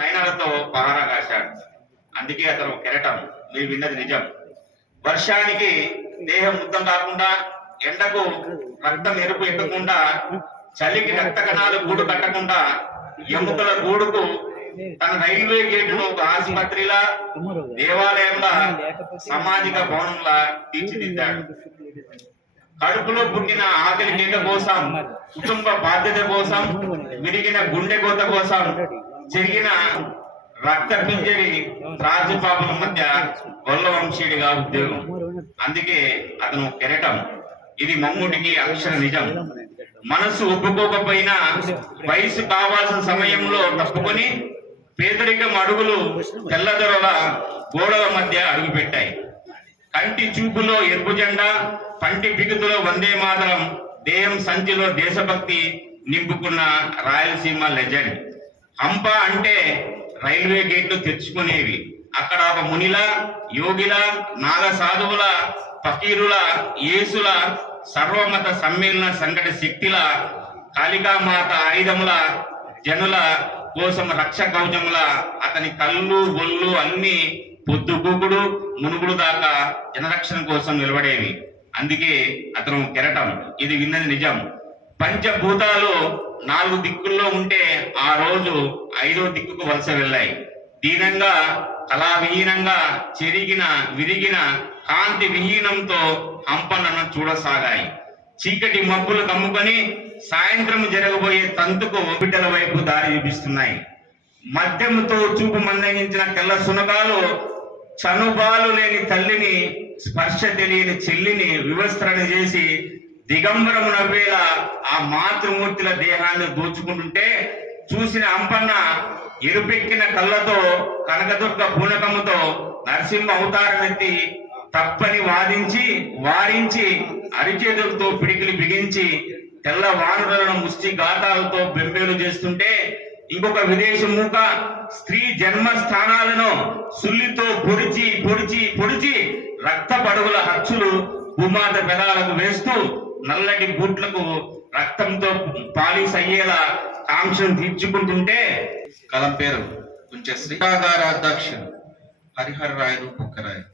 నయనాలతో పహారా కాశాడు. అందుకే అతను కెరటం. మీరు విన్నది నిజం. వర్షానికి దేహం ముద్దం కాకుండా, ఎండకు రక్తం ఎరుపు ఎక్కకుండా, చలికి రక్త కణాలు గూడు కట్టకుండా, ఎముకల గూడుకు తన రైల్వే గేటును ఒక ఆసుపత్రిలా, దేవాలయంలా, సామాజిక భవనంలా తీర్చిదిద్దాడు. కడుపులో పుట్టిన ఆకలి గీత కోసం, కుటుంబ బాధ్యత కోసం, విరిగిన గుండె కోత కోసం, చెరిగిన రక్త పింజరి రాజుపాపుల మధ్య గొల్లవంశీయుడిగా ఉద్యోగం. అందుకే అతను కెరటం. ఇది మమ్ముటికి అక్షర నిజం. మనసు ఒప్పుకోకపోయినా వయసు కావాల్సిన సమయంలో తప్పుకొని పేదరికం అడుగులు తెల్లదొరల గోడల మధ్య అడుగుపెట్టాయి. కంటి చూపులో ఎరుపు జెండా, పంటి బిగుతులో వందే మాతరం, దేహం సంచిలో దేశభక్తి నింపుకున్న రాయలసీమ లెజెండ్. హంప అంటే రైల్వే గేట్లు తెచ్చుకునేవి. అక్కడ ఒక మునిల, యోగిల, నాగ సాధువుల, ఫకీరుల, యేసుల సర్వమత సమ్మేళన సంఘట శక్తిల, కాళికామాత ఆయుధముల, జనుల కోసం రక్ష కవచముల, అతని కళ్ళు ఒళ్ళు అన్ని పొద్దుగూకుడు మునుగుడు దాకా జనరక్షణ కోసం నిలబడేవి. అందుకే అతను కెరటం. ఇది విన్నది నిజం. పంచభూతాలు 4 దిక్కుల్లో ఉంటే ఆ రోజు 5వ దిక్కుకు వలస వెళ్ళాయి. దీనంగా, కళావిహీనంగా, చెరిగిన విరిగిన కాంతి విహీనంతో హంపనను చూడసాగాయి. చీకటి మబ్బులు కమ్ముకొని సాయంత్రం జరగబోయే తంతుకు బిడ్డల వైపు దారి చూపిస్తున్నాయి. మద్యంతో చూపు మందగించిన తెల్ల సునకాలు చనుబాలు లేని తల్లిని, స్పర్శ తెలియని చెల్లిని వివస్త్రణ చేసి దిగంబరం నవ్వేలా ఆ మాతృమూర్తుల దేహాన్ని దోచుకుంటుంటే చూసిన అంపన్న ఎరుపెక్కిన కళ్ళతో, కనకదుర్గ పూనకముతో నరసింహ అవతారమెత్తి తప్పని వారించి అరిచేతులతో పిడికిలి బిగించి తెల్ల వానరులను ముష్టి గాతాలతో బెంబేలు చేస్తుంటే ఇంకొక విదేశీ మూక స్త్రీ జన్మస్థానాలను సుల్లితో పొడిచి పొడిచి పొడిచి రక్త పడుగుల హచ్చులు భూమాత పెదాలకు వేస్తూ నల్లటి బూట్లకు రక్తంతో పాలిస్ అయ్యేలా కాంక్షను తీర్చుకుంటుంటే కలం పేరు కొంచెం శ్రీకాగార అధ్యక్షుడు హరిహర రాయలు బుక్కరాయలు.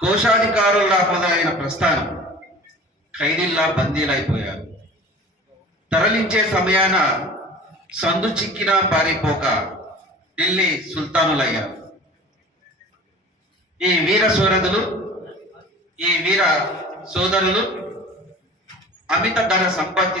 కోశాధికారుల్లా మొదలైన ప్రస్థానం ఖైదీల్లా బందీలైపోయారు. తరలించే సమయాన సందు చిక్కినా పారిపోక ఢిల్లీ సుల్తానులయ్యారు. ఈ వీర సోదరులు అమిత ధన సంపత్తి